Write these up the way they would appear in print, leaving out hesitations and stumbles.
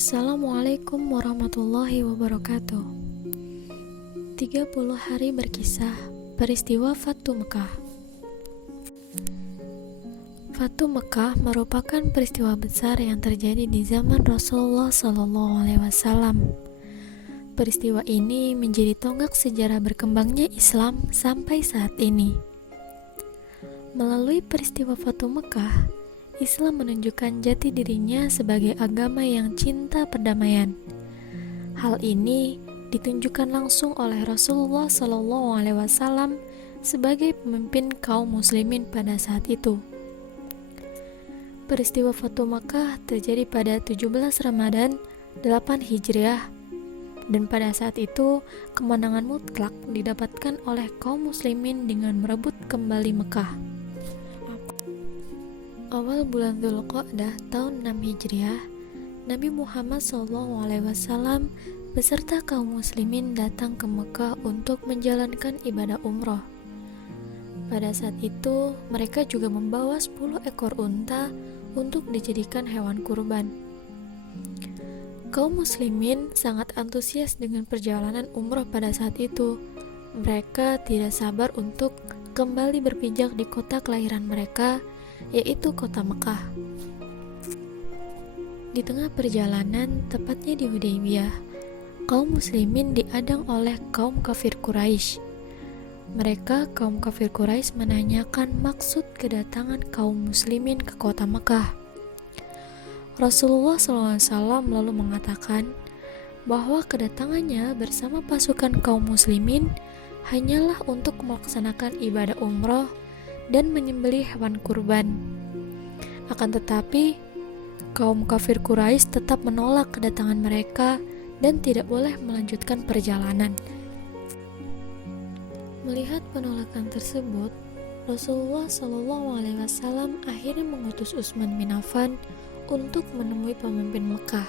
Assalamualaikum warahmatullahi wabarakatuh. 30 hari berkisah peristiwa Fatu Mekah. Fatu Mekah merupakan peristiwa besar yang terjadi di zaman Rasulullah SAW. Peristiwa ini menjadi tonggak sejarah berkembangnya Islam sampai saat ini. Melalui peristiwa Fatu Mekah, Islam menunjukkan jati dirinya sebagai agama yang cinta perdamaian. Hal ini ditunjukkan langsung oleh Rasulullah SAW sebagai pemimpin kaum muslimin pada saat itu. Peristiwa Fatu Mekah terjadi pada 17 Ramadan 8 Hijriah, dan pada saat itu kemenangan mutlak didapatkan oleh kaum muslimin dengan merebut kembali Mekah. Awal bulan Dzulqa'dah tahun 6 Hijriah, Nabi Muhammad SAW beserta kaum muslimin datang ke Mekah untuk menjalankan ibadah umroh. Pada saat itu, mereka juga membawa 10 ekor unta untuk dijadikan hewan kurban. Kaum muslimin sangat antusias dengan perjalanan umroh pada saat itu. Mereka tidak sabar untuk kembali berpijak di kota kelahiran mereka, yaitu kota Mekah. Di tengah perjalanan, tepatnya di Hudaybiyah, kaum muslimin diadang oleh kaum kafir Quraisy. Mereka, kaum kafir Quraisy, menanyakan maksud kedatangan kaum muslimin ke kota Mekah. Rasulullah SAW lalu mengatakan bahwa kedatangannya bersama pasukan kaum muslimin hanyalah untuk melaksanakan ibadah umroh dan menyembelih hewan kurban. Akan tetapi, kaum kafir Quraisy tetap menolak kedatangan mereka dan tidak boleh melanjutkan perjalanan. Melihat penolakan tersebut, Rasulullah SAW akhirnya mengutus Utsman bin Affan untuk menemui pemimpin Mekah.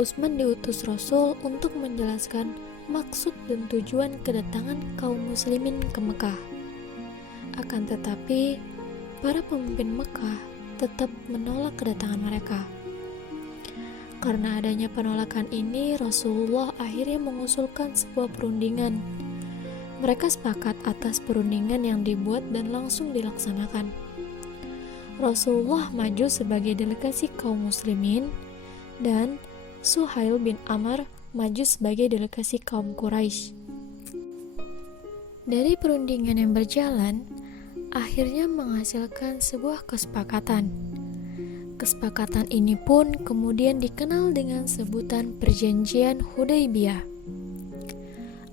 Utsman diutus Rasul untuk menjelaskan maksud dan tujuan kedatangan kaum muslimin ke Mekah. Akan tetapi, para pemimpin Mekah tetap menolak kedatangan mereka. Karena adanya penolakan ini, Rasulullah akhirnya mengusulkan sebuah perundingan. Mereka sepakat atas perundingan yang dibuat dan langsung dilaksanakan. Rasulullah maju sebagai delegasi kaum muslimin dan Suhail bin Amr maju sebagai delegasi kaum Quraisy. Dari perundingan yang berjalan, akhirnya menghasilkan sebuah kesepakatan. Kesepakatan ini pun kemudian dikenal dengan sebutan Perjanjian Hudaybiyah.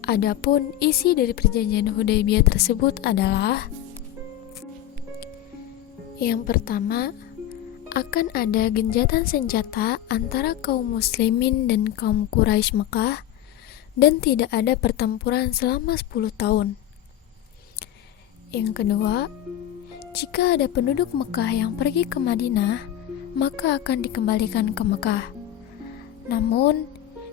Adapun isi dari Perjanjian Hudaybiyah tersebut adalah: yang pertama, akan ada gencatan senjata antara kaum muslimin dan kaum Quraisy Mekah dan tidak ada pertempuran selama 10 tahun. Yang kedua, jika ada penduduk Mekah yang pergi ke Madinah, maka akan dikembalikan ke Mekah. Namun,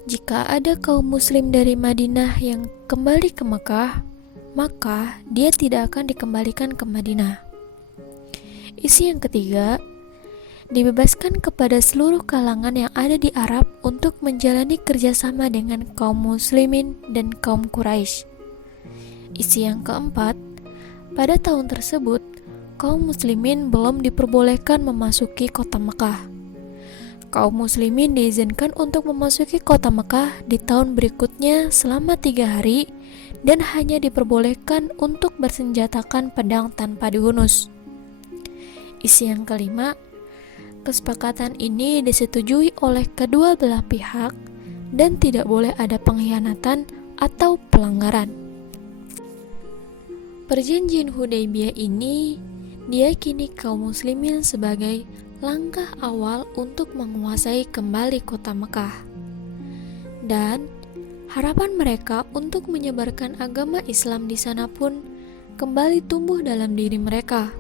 jika ada kaum muslim dari Madinah yang kembali ke Mekah, maka dia tidak akan dikembalikan ke Madinah. Isi yang ketiga, dibebaskan kepada seluruh kalangan yang ada di Arab untuk menjalani kerjasama dengan kaum muslimin dan kaum Quraisy. Isi yang keempat, pada tahun tersebut, kaum muslimin belum diperbolehkan memasuki kota Mekah. Kaum muslimin diizinkan untuk memasuki kota Mekah di tahun berikutnya selama 3 hari dan hanya diperbolehkan untuk bersenjatakan pedang tanpa dihunus. Isi yang kelima, kesepakatan ini disetujui oleh kedua belah pihak dan tidak boleh ada pengkhianatan atau pelanggaran. Perjanjian Hudaybiyah ini diyakini kaum muslimin sebagai langkah awal untuk menguasai kembali kota Mekah, dan harapan mereka untuk menyebarkan agama Islam di sana pun kembali tumbuh dalam diri mereka.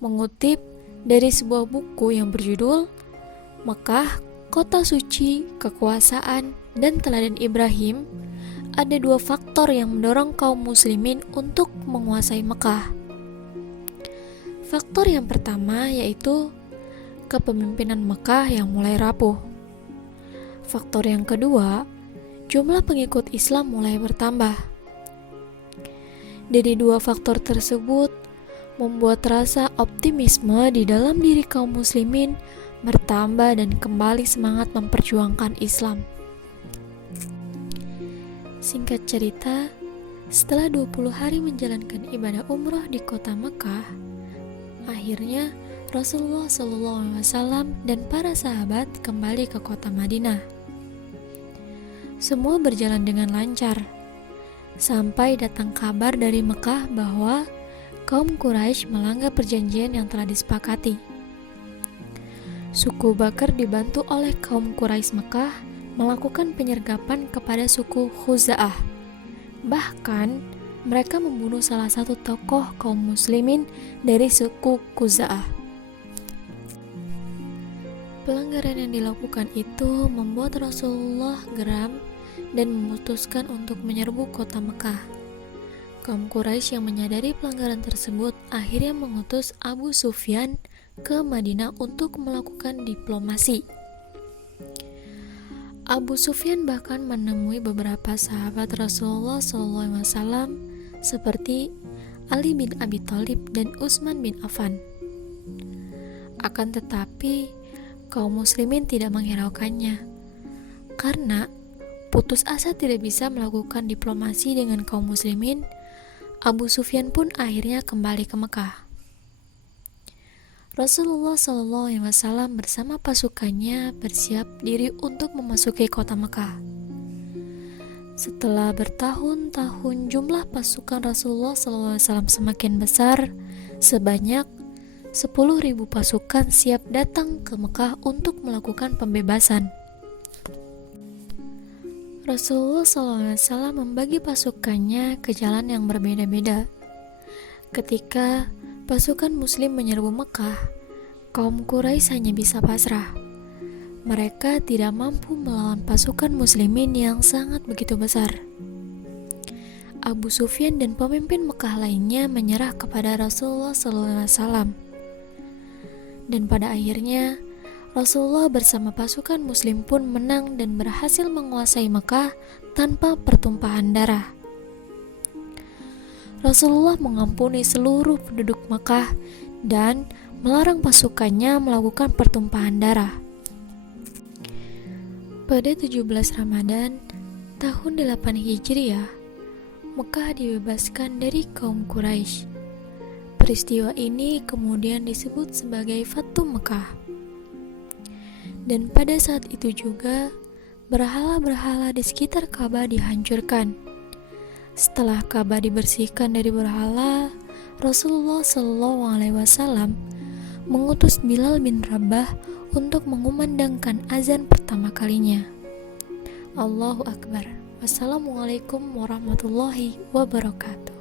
Mengutip dari sebuah buku yang berjudul Mekah, Kota Suci, Kekuasaan, dan Teladan Ibrahim, ada 2 faktor yang mendorong kaum muslimin untuk menguasai Mekah. Faktor yang pertama yaitu kepemimpinan Mekah yang mulai rapuh. Faktor yang kedua, jumlah pengikut Islam mulai bertambah. Dari dua faktor tersebut, membuat rasa optimisme di dalam diri kaum muslimin bertambah dan kembali semangat memperjuangkan Islam. Singkat cerita, setelah 20 hari menjalankan ibadah umrah di kota Mekah, akhirnya Rasulullah SAW dan para sahabat kembali ke kota Madinah. Semua berjalan dengan lancar, sampai datang kabar dari Mekah bahwa kaum Quraisy melanggar perjanjian yang telah disepakati. Suku Bakar dibantu oleh kaum Quraisy Mekah melakukan penyergapan kepada suku Khuza'ah. Bahkan, mereka membunuh salah satu tokoh kaum muslimin dari suku Khuza'ah. Pelanggaran yang dilakukan itu membuat Rasulullah geram dan memutuskan untuk menyerbu kota Mekah. Kaum Quraisy yang menyadari pelanggaran tersebut akhirnya mengutus Abu Sufyan ke Madinah untuk melakukan diplomasi. Abu Sufyan bahkan menemui beberapa sahabat Rasulullah SAW seperti Ali bin Abi Thalib dan Utsman bin Affan. Akan tetapi, kaum muslimin tidak menghiraukannya, karena putus asa tidak bisa melakukan diplomasi dengan kaum muslimin. Abu Sufyan pun akhirnya kembali ke Mekah. Rasulullah SAW bersama pasukannya bersiap diri untuk memasuki kota Mekah. Setelah bertahun-tahun jumlah pasukan Rasulullah SAW semakin besar, sebanyak 10.000 pasukan siap datang ke Mekah untuk melakukan pembebasan. Rasulullah SAW membagi pasukannya ke jalan yang berbeda-beda. Ketika pasukan muslim menyerbu Mekah, kaum Quraisy hanya bisa pasrah. Mereka tidak mampu melawan pasukan muslimin yang sangat begitu besar. Abu Sufyan dan pemimpin Mekah lainnya menyerah kepada Rasulullah SAW. Dan pada akhirnya, Rasulullah bersama pasukan muslim pun menang dan berhasil menguasai Mekah tanpa pertumpahan darah. Rasulullah mengampuni seluruh penduduk Mekah dan melarang pasukannya melakukan pertumpahan darah. Pada 17 Ramadan tahun 8 Hijriah, Mekah dibebaskan dari kaum Quraisy. Peristiwa ini kemudian disebut sebagai Fathu Mekah. Dan pada saat itu juga, berhala-berhala di sekitar Ka'bah dihancurkan. Setelah Ka'bah dibersihkan dari berhala, Rasulullah SAW mengutus Bilal bin Rabah untuk mengumandangkan azan pertama kalinya. Allahu Akbar. Wassalamualaikum warahmatullahi wabarakatuh.